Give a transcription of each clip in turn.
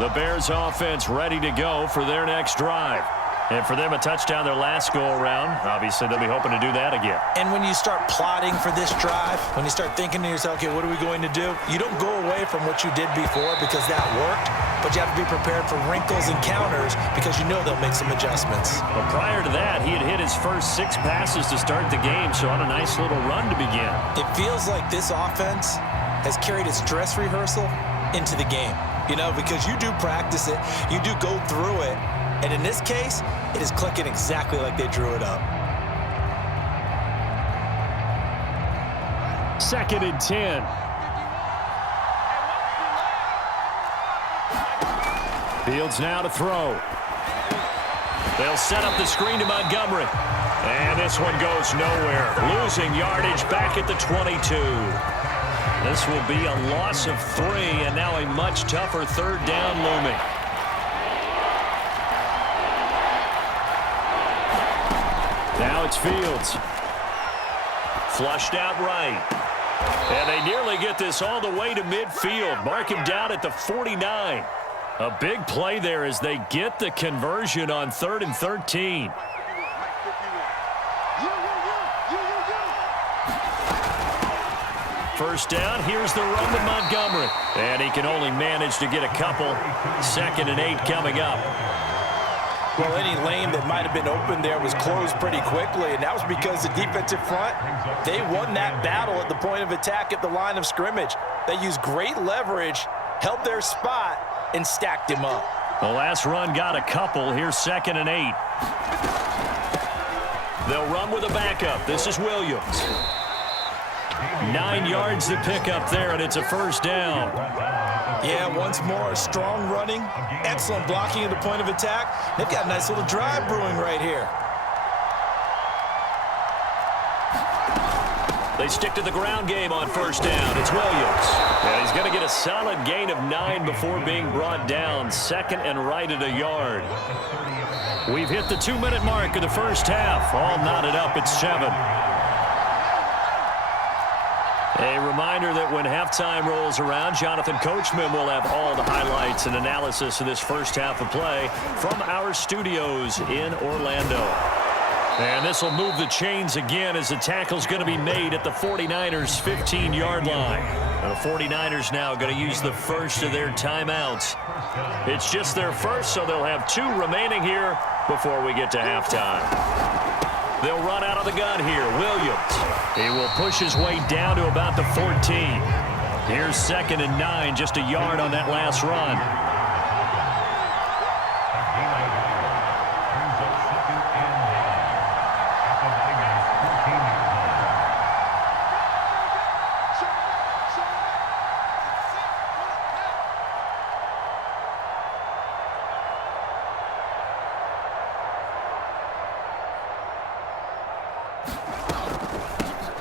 The Bears offense ready to go for their next drive. And for them, a touchdown their last go-around. Obviously, they'll be hoping to do that again. And when you start plotting for this drive, when you start thinking to yourself, okay, what are we going to do? You don't go away from what you did before because that worked, but you have to be prepared for wrinkles and counters because you know they'll make some adjustments. Well, prior to that, he had hit his first 6 passes to start the game, so on a nice little run to begin. It feels like this offense has carried its dress rehearsal into the game. You know, because you do practice it, you do go through it, and in this case, it is clicking exactly like they drew it up. 2nd and 10. Fields now to throw. They'll set up the screen to Montgomery. And this one goes nowhere. Losing yardage back at the 22. This will be a loss of 3, and now a much tougher 3rd down looming. Now it's Fields. Flushed out right. And they nearly get this all the way to midfield. Mark him down at the 49. A big play there as they get the conversion on 3rd and 13. First down, here's the run to Montgomery. And he can only manage to get a couple. 2nd and 8 coming up. Well, any lane that might have been open there was closed pretty quickly, and that was because the defensive front, they won that battle at the point of attack at the line of scrimmage. They used great leverage, held their spot, and stacked him up. The last run got a couple. Here's 2nd and 8. They'll run with a backup. This is Williams. 9 yards to pick up there, and it's a first down. Yeah, once more, strong running, excellent blocking at the point of attack. They've got a nice little drive brewing right here. They stick to the ground game on first down. It's Williams. And he's going to get a solid gain of 9 before being brought down. 2nd and right at a yard. We've hit the 2-minute mark of the first half. All knotted up at 7. A reminder that when halftime rolls around, Jonathan Coachman will have all the highlights and analysis of this first half of play from our studios in Orlando. And this will move the chains again as the tackle's going to be made at the 49ers' 15-yard line. And the 49ers now going to use the first of their timeouts. It's just their first, so they'll have 2 remaining here before we get to halftime. They'll run out of the gun here. Williams. He will push his way down to about the 14. Here's 2nd and 9, just a yard on that last run.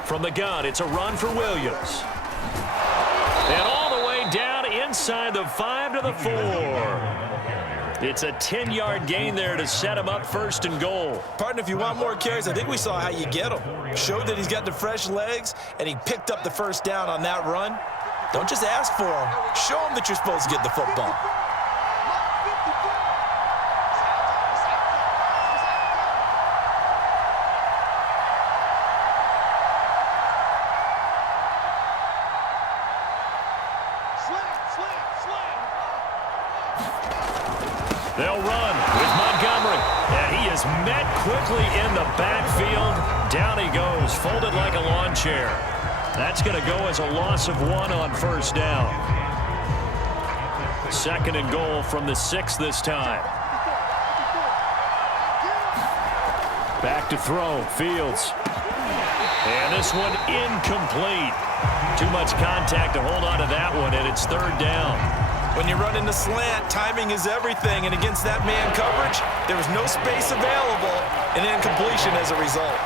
From the gun, it's a run for Williams. And all the way down inside the 5 to the 4. It's a 10-yard gain there to set him up 1st and goal. Partner, if you want more carries, I think we saw how you get him. Showed that he's got the fresh legs, and he picked up the first down on that run. Don't just ask for him. Show him that you're supposed to get the football. They'll run with Montgomery. And he is met quickly in the backfield. Down he goes, folded like a lawn chair. That's going to go as a loss of 1 on first down. 2nd and goal from the 6 this time. Back to throw, Fields. And this one incomplete. Too much contact to hold on to that one, and it's 3rd down. When you run in the slant, timing is everything, and against that man coverage, there was no space available, and incompletion as a result.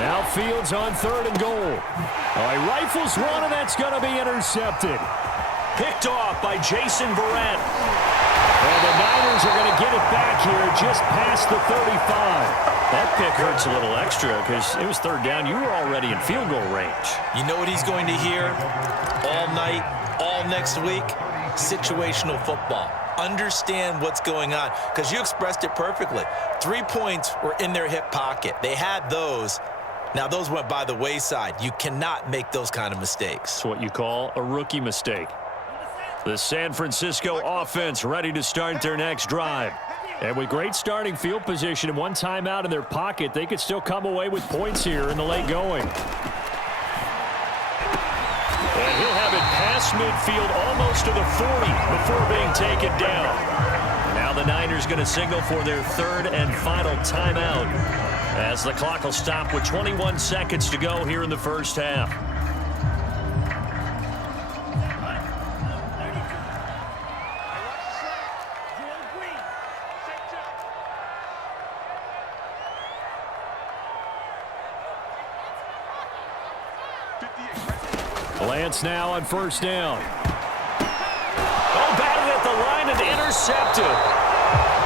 Now Fields on 3rd and goal. He rifles one, and that's going to be intercepted. Picked off by Jason Verrett. And the Niners are going to get it back here just past the 35. That pick hurts a little extra because it was 3rd down. You were already in field goal range. You know what he's going to hear all night, all next week? situational football. Understand what's going on, because you expressed it perfectly. 3 points were in their hip pocket. They had those. Now, those went by the wayside. You cannot make those kind of mistakes. It's what you call a rookie mistake. The San Francisco offense ready to start their next drive. And with great starting field position and one timeout in their pocket, they could still come away with points here in the late going. And he'll have it past midfield almost to the 40 before being taken down. Now the Niners going to signal for their third and final timeout as the clock will stop with 21 seconds to go here in the first half. Lance now on first down. Oh, batted at the line and intercepted.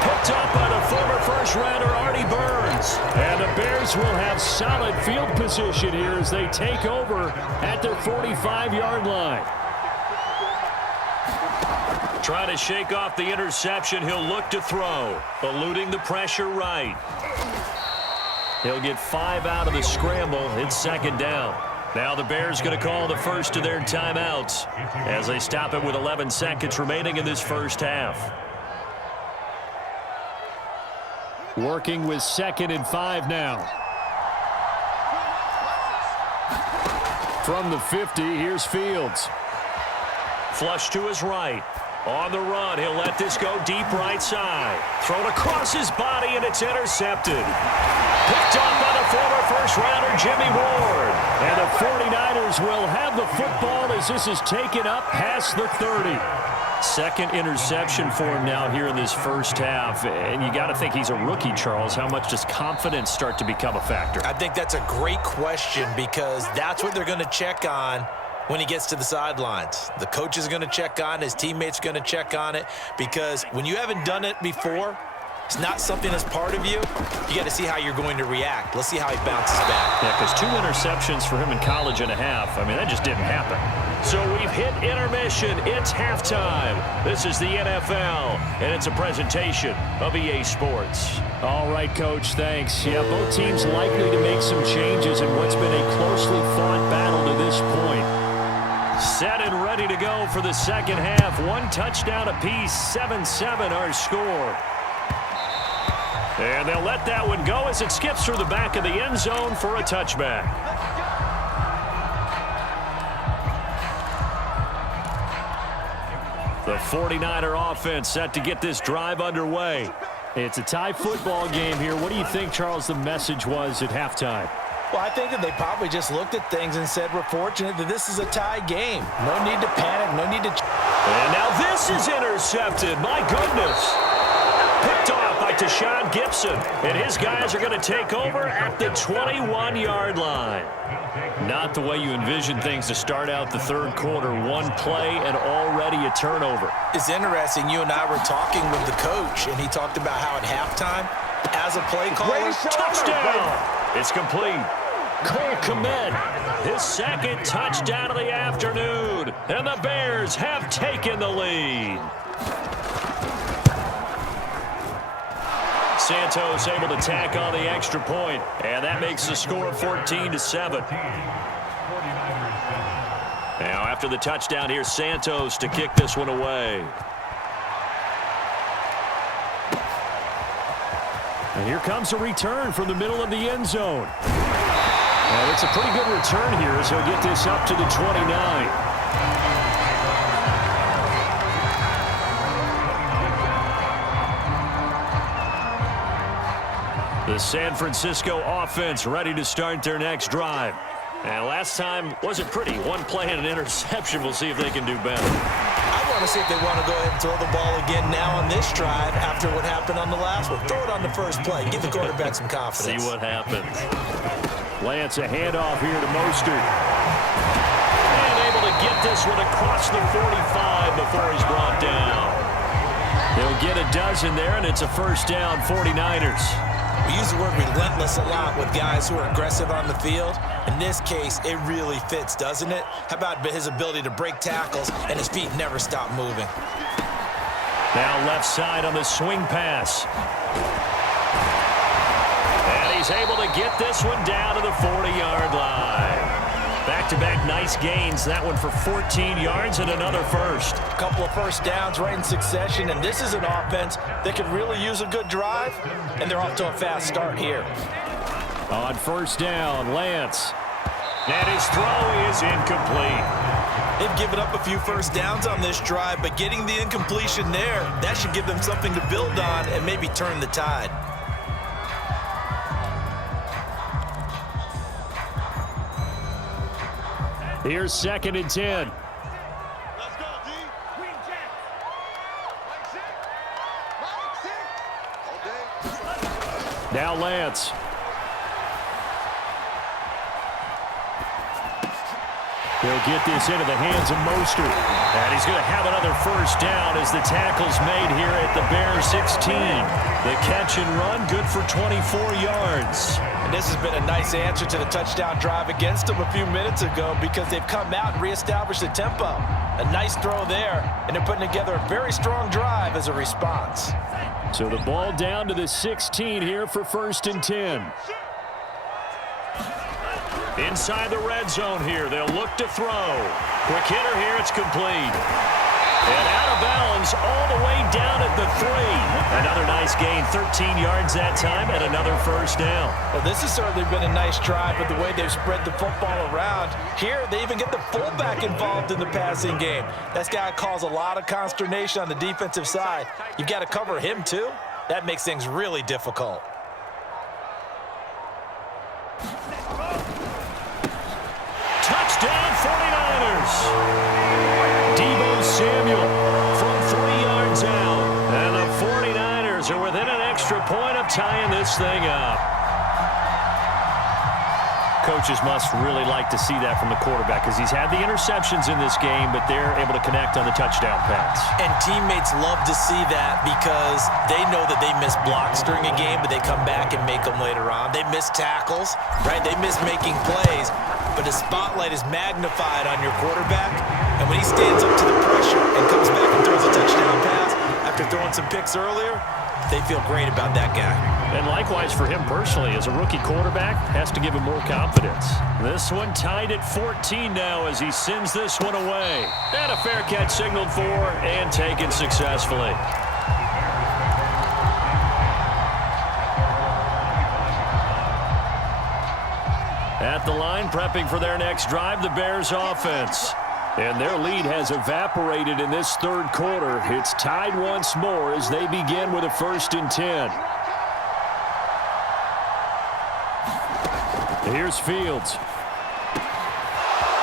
Picked up by the former first-rounder Artie Burns. And the Bears will have solid field position here as they take over at their 45-yard line. Trying to shake off the interception. He'll look to throw. Eluding the pressure right. He'll get 5 out of the scramble. It's second down. Now the Bears going to call the first of their timeouts as they stop it with 11 seconds remaining in this first half. Working with 2nd and 5 now. From the 50, here's Fields. Flush to his right. On the run, he'll let this go deep right side. Thrown across his body, and it's intercepted. Picked up by the former first-rounder Jimmy Ward. And the 49ers will have the football as this is taken up past the 30. Second interception for him now here in this first half. And you got to think he's a rookie, Charles. How much does confidence start to become a factor? I think that's a great question, because that's what they're going to check on when he gets to the sidelines. The coach is going to check on, his teammates are going to check on it, because when you haven't done it before, it's not something that's part of you. You got to see how you're going to react. Let's see how he bounces back. Yeah, because 2 interceptions for him in college and a half. I mean, that just didn't happen. So we've hit intermission. It's halftime. This is the NFL, and it's a presentation of EA Sports. All right, Coach, thanks. Yeah, both teams likely to make some changes in what's been a closely fought battle to this point. Set and ready to go for the second half. 1 touchdown apiece, 7-7 our score. And they'll let that one go as it skips through the back of the end zone for a touchback. The 49er offense set to get this drive underway. It's a tie football game here. What do you think, Charles, the message was at halftime? Well, I think that they probably just looked at things and said, we're fortunate that this is a tie game. No need to panic, no need to... And now this is intercepted. My goodness. Picked off by Tashawn Gibson. And his guys are going to take over at the 21-yard line. Not the way you envision things to start out the third quarter. 1 play and already a turnover. It's interesting. You and I were talking with the coach, and he talked about how at halftime, as a play caller, touchdown. It's complete. Cole Kmet, his second touchdown of the afternoon. And the Bears have taken the lead. Santos able to tack on the extra point, and that makes the score 14-7. Now after the touchdown, here's Santos to kick this one away. And here comes a return from the middle of the end zone. And it's a pretty good return here as he'll get this up to the 29. The San Francisco offense ready to start their next drive. And last time wasn't pretty. 1 play and an interception. We'll see if they can do better. I want to see if they want to go ahead and throw the ball again now on this drive after what happened on the last one. Throw it on the first play. Give the quarterback some confidence. See what happens. Lance, a handoff here to Mostert. And able to get this one across the 45 before he's brought down. He'll get a dozen there, and it's a first down, 49ers. We use the word relentless a lot with guys who are aggressive on the field. In this case, it really fits, doesn't it? How about his ability to break tackles and his feet never stop moving? Now left side on the swing pass. And he's able to get this one down to the 40-yard line. Back-to-back nice gains. That one for 14 yards and another first. A couple of first downs right in succession, and this is an offense that could really use a good drive, and they're off to a fast start here. On first down, Lance. And his throw is incomplete. They've given up a few first downs on this drive, but getting the incompletion there, that should give them something to build on and maybe turn the tide. Here's 2nd and 10. Let's go, D. Queen Jack. Right 6. Now Lance. He'll get this into the hands of Mostert. And he's going to have another first down as the tackle's made here at the Bears 16. The catch and run, good for 24 yards. And this has been a nice answer to the touchdown drive against them a few minutes ago because they've come out and reestablished the tempo. A nice throw there, and they're putting together a very strong drive as a response. So the ball down to the 16 here for 1st and 10. Inside the red zone here, they'll look to throw. Quick hitter here, it's complete. And out of bounds all the way down at the 3. Another nice gain, 13 yards that time, and another first down. Well, this has certainly been a nice drive with the way they've spread the football around. Here, they even get the fullback involved in the passing game. That's got to cause a lot of consternation on the defensive side. You've got to cover him, too. That makes things really difficult. Touchdown 49ers. Deebo Samuel from 3 yards out. And the 49ers are within an extra point of tying this thing up. Coaches must really like to see that from the quarterback because he's had the interceptions in this game, but they're able to connect on the touchdown pass. And teammates love to see that because they know that they miss blocks during a game, but they come back and make them later on. They miss tackles, right? They miss making plays, but the spotlight is magnified on your quarterback, and when he stands up to the pressure and comes back and throws a touchdown pass after throwing some picks earlier, they feel great about that guy. And likewise for him personally, as a rookie quarterback, has to give him more confidence. This one tied at 14 now as he sends this one away. And a fair catch signaled for and taken successfully. At the line, prepping for their next drive, the Bears offense. And their lead has evaporated in this third quarter. It's tied once more as they begin with a 1st and 10. Here's Fields.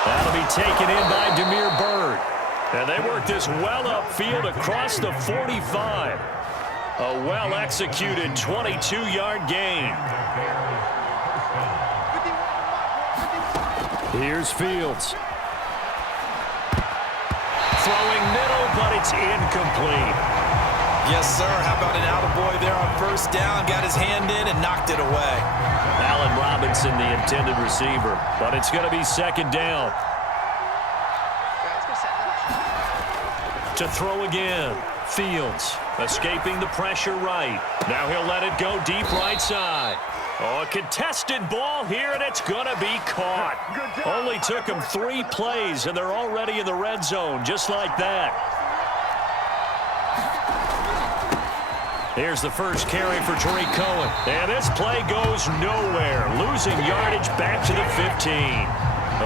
That'll be taken in by Damiere Byrd. And they work this well upfield across the 45. A well-executed 22-yard gain. Here's Fields. Throwing middle, but it's incomplete. Yes, sir. How about an attaboy there on first down? Got his hand in and knocked it away. Allen Robinson, the intended receiver. But it's going to be 2nd down. To throw again. Fields escaping the pressure right. Now he'll let it go deep right side. Oh, a contested ball here, and it's going to be caught. Only took them 3 plays, and they're already in the red zone, just like that. Here's the first carry for Tariq Cohen. And this play goes nowhere, losing yardage back to the 15.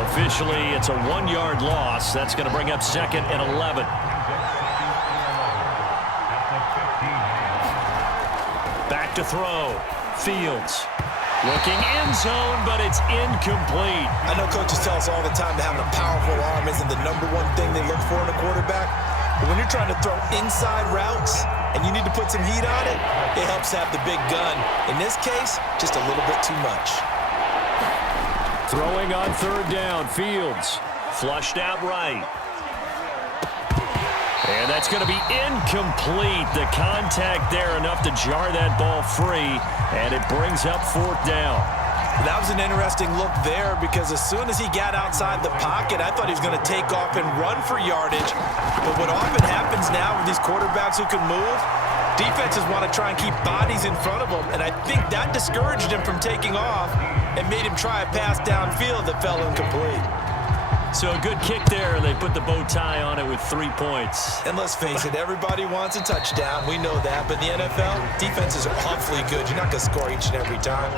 Officially, it's a 1-yard loss. That's going to bring up 2nd and 11. Back to throw. Fields. Looking end zone, but it's incomplete. I know coaches tell us all the time that having a powerful arm isn't the #1 thing they look for in a quarterback. But when you're trying to throw inside routes and you need to put some heat on it, it helps have the big gun. In this case, just a little bit too much. Throwing on 3rd down, Fields. Flushed out right. And that's going to be incomplete. The contact there enough to jar that ball free, and it brings up fourth down. That was an interesting look there because as soon as he got outside the pocket, I thought he was going to take off and run for yardage. But what often happens now with these quarterbacks who can move, defenses want to try and keep bodies in front of them, and I think that discouraged him from taking off and made him try a pass downfield that fell incomplete. So a good kick there, and they put the bow tie on it with 3 points. And let's face it, everybody wants a touchdown. We know that. But in the NFL, defenses are awfully good. You're not going to score each and every time.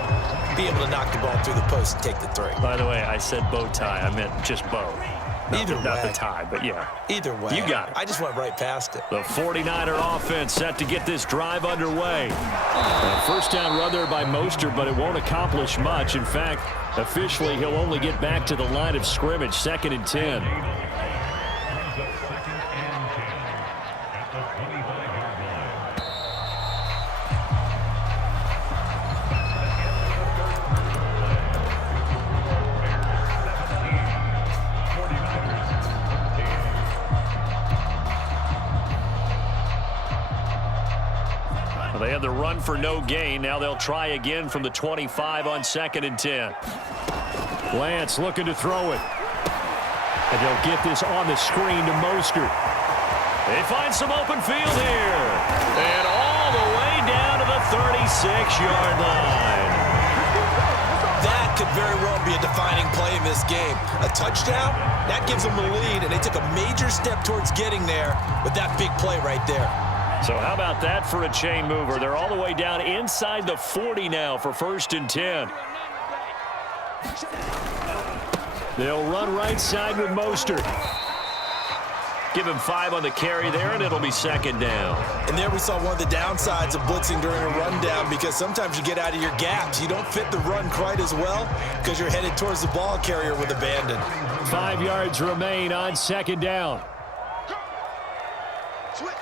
Be able to knock the ball through the post and take the 3. By the way, I said bow tie. I meant just bow. Not the tie, but yeah. Either way. You got it. I just went right past it. The 49er offense set to get this drive underway. A first down run there by Mostert, but it won't accomplish much. In fact, officially, he'll only get back to the line of scrimmage, 2nd and 10. They had the run for no gain. Now they'll try again from the 25 on 2nd and 10. Lance looking to throw it. And they'll get this on the screen to Mostert. They find some open field here. And all the way down to the 36-yard line. That could very well be a defining play in this game. A touchdown, that gives them the lead, and they took a major step towards getting there with that big play right there. So how about that for a chain mover? They're all the way down inside the 40 now for 1st and 10. They'll run right side with Mostert. Give him 5 on the carry there, and it'll be 2nd down. And there we saw one of the downsides of blitzing during a rundown because sometimes you get out of your gaps. You don't fit the run quite as well because you're headed towards the ball carrier with abandon. 5 yards remain on 2nd down. Switch.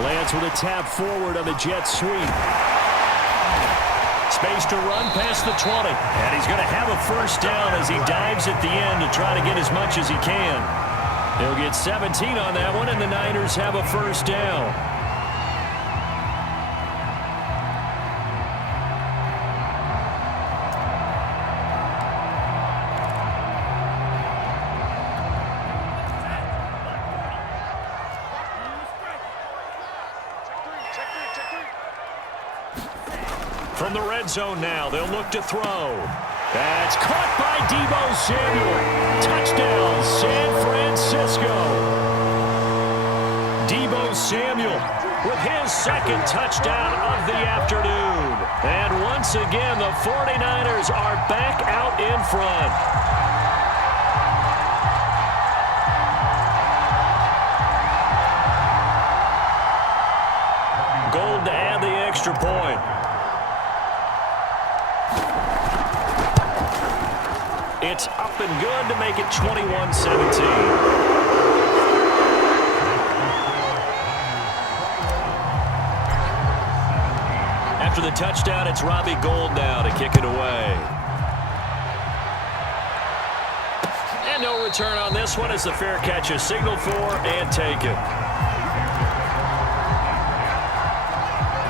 Lance with a tap forward on the jet sweep. Space to run past the 20. And he's going to have a first down as he dives at the end to try to get as much as he can. He'll get 17 on that one, and the Niners have a first down. From the red zone now, they'll look to throw. That's caught by Deebo Samuel. Touchdown, San Francisco. Deebo Samuel with his 2nd touchdown of the afternoon. And once again, the 49ers are back out in front. Gold to add the extra point. It's up and good to make it 21-17. After the touchdown, it's Robbie Gould now to kick it away. And no return on this one as the fair catch is signaled for and taken.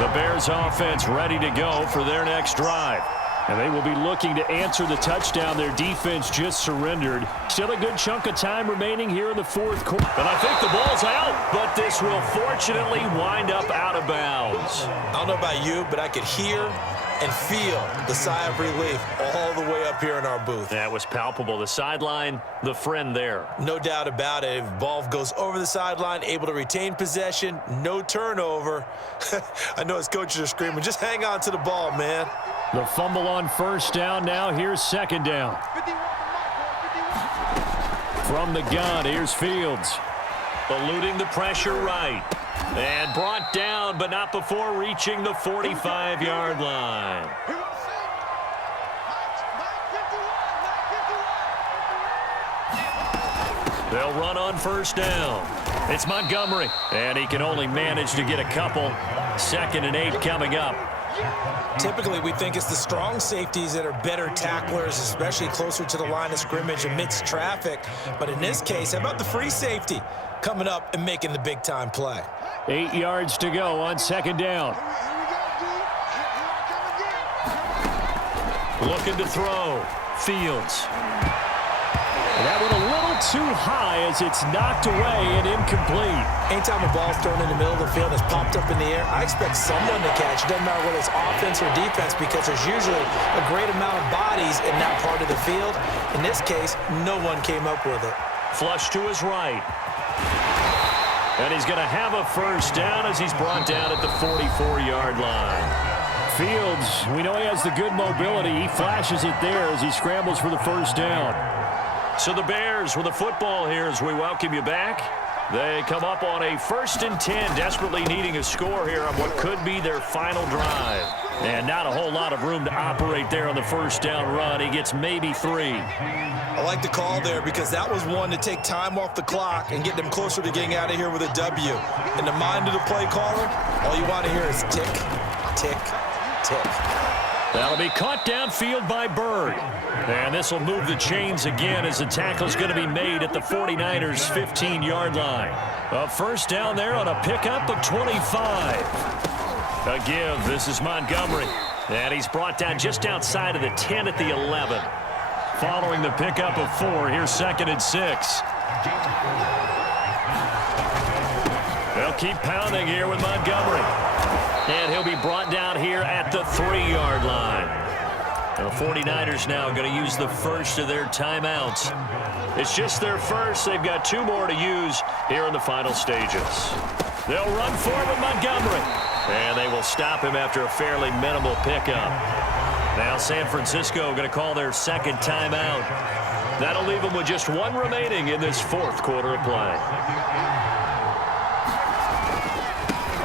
The Bears offense ready to go for their next drive. And they will be looking to answer the touchdown their defense just surrendered. Still a good chunk of time remaining here in the 4th quarter. And I think the ball's out, but this will fortunately wind up out of bounds. I don't know about you, but I could hear and feel the sigh of relief all the way up here in our booth. That was palpable. The sideline, the friend there. No doubt about it. If the ball goes over the sideline, able to retain possession, no turnover. I know his coaches are screaming, just hang on to the ball, man. The fumble on first down. Now here's 2nd down. From the gun, here's Fields. Eluding the pressure right. And brought down, but not before reaching the 45-yard line. They'll run on first down. It's Montgomery. And he can only manage to get a couple. 2nd and 8 coming up. Typically, we think it's the strong safeties that are better tacklers, especially closer to the line of scrimmage amidst traffic. But in this case, how about the free safety coming up and making the big-time play? 8 yards to go on second down. Looking to throw. Fields. That one a little too high as it's knocked away and incomplete. Anytime a ball's thrown in the middle of the field that's popped up in the air, I expect someone to catch. It doesn't matter whether it's offense or defense because there's usually a great amount of bodies in that part of the field. In this case, no one came up with it. Flush to his right. And he's going to have a first down as he's brought down at the 44-yard line. Fields, we know he has the good mobility. He flashes it there as he scrambles for the first down. So the Bears with the football here as we welcome you back. They come up on a 1st and 10, desperately needing a score here on what could be their final drive. And not a whole lot of room to operate there on the first down run. He gets maybe 3. I like the call there because that was one to take time off the clock and get them closer to getting out of here with a W. In the mind of the play caller, all you want to hear is tick, tick, tick. That'll be caught downfield by Bird. And this will move the chains again as the tackle's going to be made at the 49ers' 15-yard line. A first down there on a pickup of 25. A give. This is Montgomery. And he's brought down just outside of the 10 at the 11. Following the pickup of 4, here's 2nd and 6. They'll keep pounding here with Montgomery. And he'll be brought down here at the 3-yard line. And the 49ers now going to use the first of their timeouts. It's just their first. They've got 2 more to use here in the final stages. They'll run forward with Montgomery. And they will stop him after a fairly minimal pickup. Now San Francisco going to call their 2nd timeout. That'll leave them with just 1 remaining in this 4th quarter of play.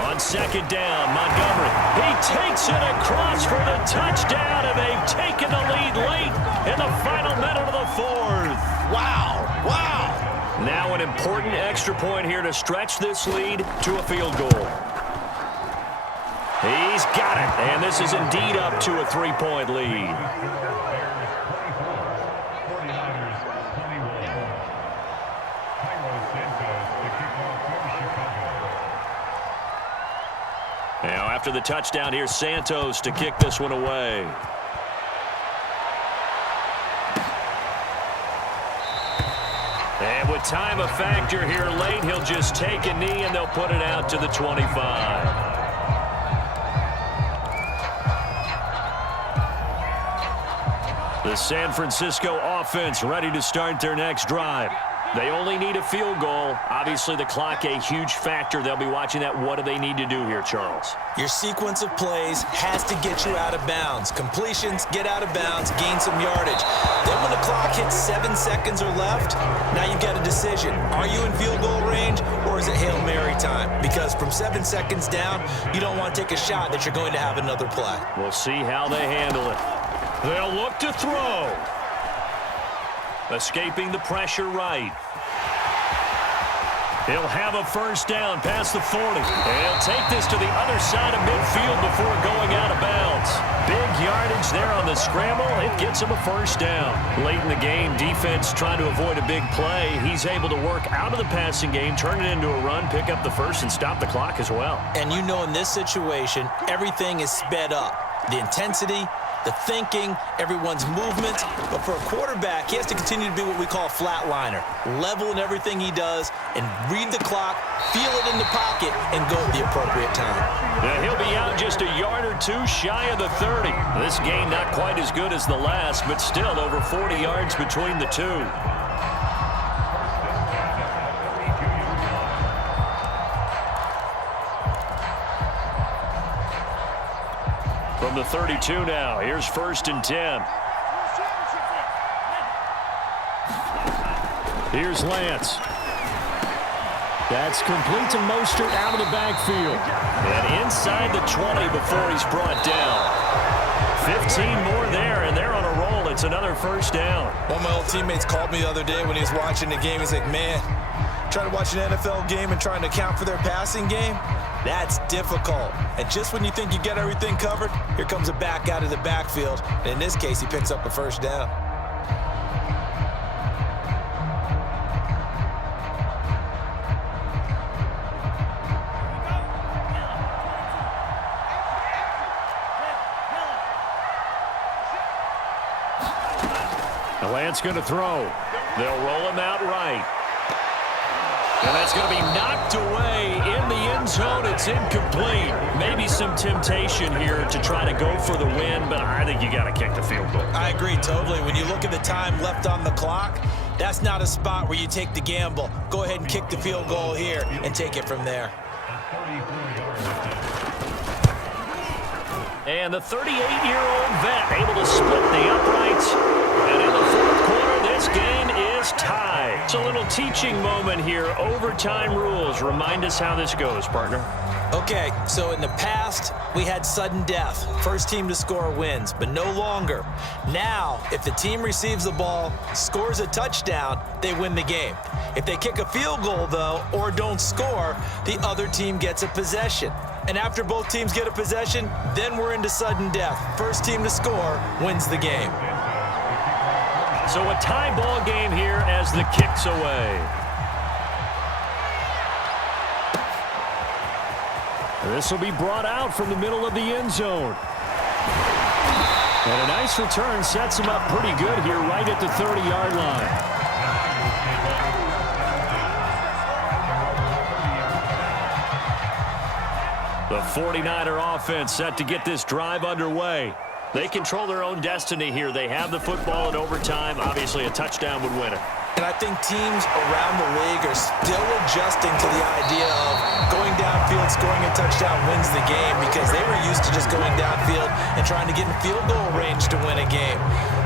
On 2nd down, Montgomery. He takes it across for the touchdown, and they've taken the lead late in the final minute of the 4th. Wow, wow. Now an important extra point here to stretch this lead to a field goal. He's got it, and this is indeed up to a 3-point lead. Now after the touchdown, here's Santos to kick this one away. And with time a factor here late, he'll just take a knee and they'll put it out to the 25. The San Francisco offense ready to start their next drive. They only need a field goal. Obviously, the clock a huge factor. They'll be watching that. What do they need to do here, Charles? Your sequence of plays has to get you out of bounds. Completions, get out of bounds, gain some yardage. Then when the clock hits 7 seconds or left, now you've got a decision. Are you in field goal range or is it Hail Mary time? Because from 7 seconds down, you don't want to take a shot that you're going to have another play. We'll see how they handle it. They'll look to throw. Escaping the pressure right. He'll have a first down past the 40. And he'll take this to the other side of midfield before going out of bounds. Big yardage there on the scramble. It gets him a first down. Late in the game, defense trying to avoid a big play. He's able to work out of the passing game, turn it into a run, pick up the first, and stop the clock as well. And you know in this situation, everything is sped up. The intensity, the thinking, everyone's movement. But for a quarterback, he has to continue to be what we call a flatliner. Level in everything he does and read the clock, feel it in the pocket, and go at the appropriate time. Yeah, he'll be out just a yard or 2 shy of the 30. This game not quite as good as the last, but still over 40 yards between the two. From the 32 now, here's 1st and 10. Here's Lance. That's complete to Mostert out of the backfield. And inside the 20 before he's brought down. 15 more there, and they're on a roll. It's another first down. One of my old teammates called me the other day when he was watching the game. He's like, man, Trying to watch an NFL game and trying to account for their passing game? That's difficult. And just when you think you get everything covered, here comes a back out of the backfield. And in this case, he picks up a first down. The Lance going to throw. They'll roll him out right. And that's going to be knocked away in the end zone. It's incomplete. Maybe some temptation here to try to go for the win, but I think you got to kick the field goal. I agree totally. When you look at the time left on the clock, that's not a spot where you take the gamble. Go ahead and kick the field goal here and take it from there. And the 38-year-old vet able to split the uprights. And in the fourth quarter, this game is tied. It's a little teaching moment here. Overtime rules. Remind us how this goes, partner. Okay, so in the past, we had sudden death. First team to score wins, but no longer. Now, if the team receives the ball, scores a touchdown, they win the game. If they kick a field goal, though, or don't score, the other team gets a possession. And after both teams get a possession, then we're into sudden death. First team to score wins the game. So a tie ball game here as the kick's away. This will be brought out from the middle of the end zone. And a nice return sets him up pretty good here right at the 30-yard line. The 49er offense set to get this drive underway. They control their own destiny here. They have the football in overtime. Obviously, a touchdown would win it. And I think teams around the league are still adjusting to the idea of going downfield, scoring a touchdown wins the game, because they were used to just going downfield and trying to get in field goal range to win a game.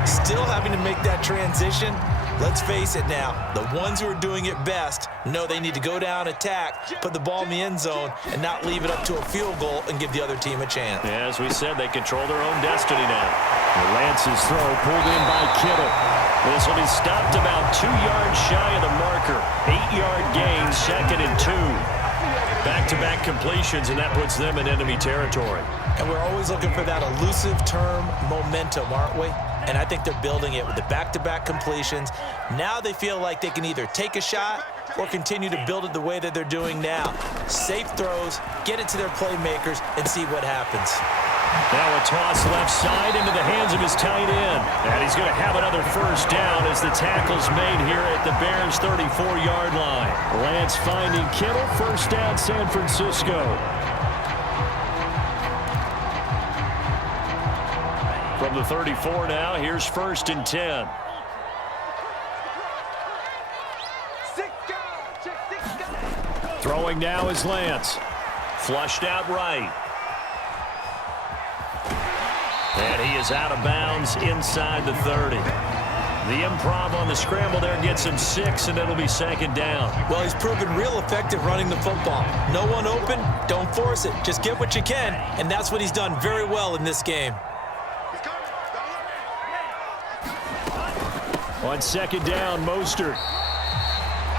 Still having to make that transition. Let's face it now, the ones who are doing it best know they need to go down, attack, put the ball in the end zone, and not leave it up to a field goal and give the other team a chance. Yeah, as we said, they control their own destiny now. Lance's throw pulled in by Kittle. This will be stopped about 2 yards shy of the marker. 8-yard gain, 2nd and 2. Back-to-back completions, and that puts them in enemy territory. And we're always looking for that elusive term momentum, aren't we? And I think they're building it with the back-to-back completions. Now they feel like they can either take a shot or continue to build it the way that they're doing now. Safe throws, get it to their playmakers, and see what happens. Now a toss left side into the hands of his tight end. And he's going to have another first down as the tackle's made here at the Bears' 34-yard line. Lance finding Kittle, first down San Francisco. From the 34 now, here's 1st and 10. Throwing now is Lance. Flushed out right. And he is out of bounds inside the 30. The improv on the scramble there gets him 6, and it'll be 2nd down. Well, he's proven real effective running the football. No one open, don't force it. Just get what you can, and that's what he's done very well in this game. On 2nd down, Mostert.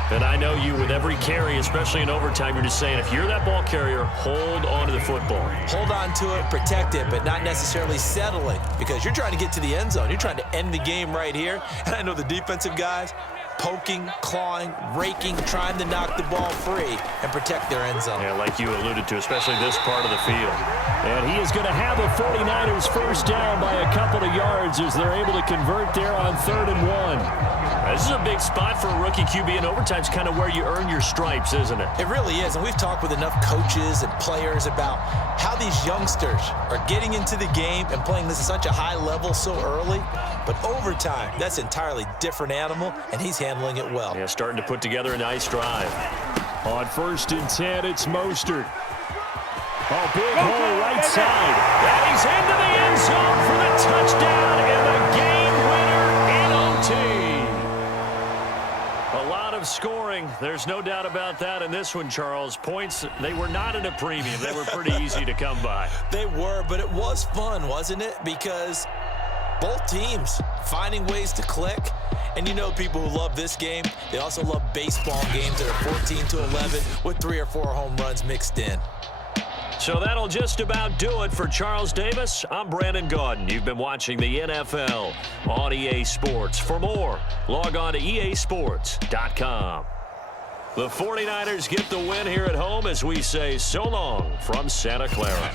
And I know you, with every carry, especially in overtime, you're just saying, if you're that ball carrier, hold on to the football. Hold on to it, protect it, but not necessarily settle it, because you're trying to get to the end zone. You're trying to end the game right here. And I know the defensive guys poking, clawing, raking, trying to knock the ball free and protect their end zone. Yeah, like you alluded to, especially this part of the field. And he is going to have the 49ers first down by a couple of yards as they're able to convert there on 3rd and 1. This is a big spot for a rookie QB, and overtime's kind of where you earn your stripes, isn't it? It really is, and we've talked with enough coaches and players about how these youngsters are getting into the game and playing this at such a high level so early. But overtime, that's an entirely different animal, and he's handling it well. Yeah, starting to put together a nice drive. On 1st and 10, it's Mostert. Oh, big hole right side. And he's into the end zone for the touchdown and the game winner in OT. A lot of scoring. There's no doubt about that in this one, Charles. Points, they were not at a premium. They were pretty easy to come by. They were, but it was fun, wasn't it? Because Both teams finding ways to click. And you know people who love this game, they also love baseball games that are 14-11 with 3 or 4 home runs mixed in. So that'll just about do it for Charles Davis. I'm Brandon Gaudin. You've been watching the NFL on EA Sports. For more, log on to easports.com. The 49ers get the win here at home as we say so long from Santa Clara.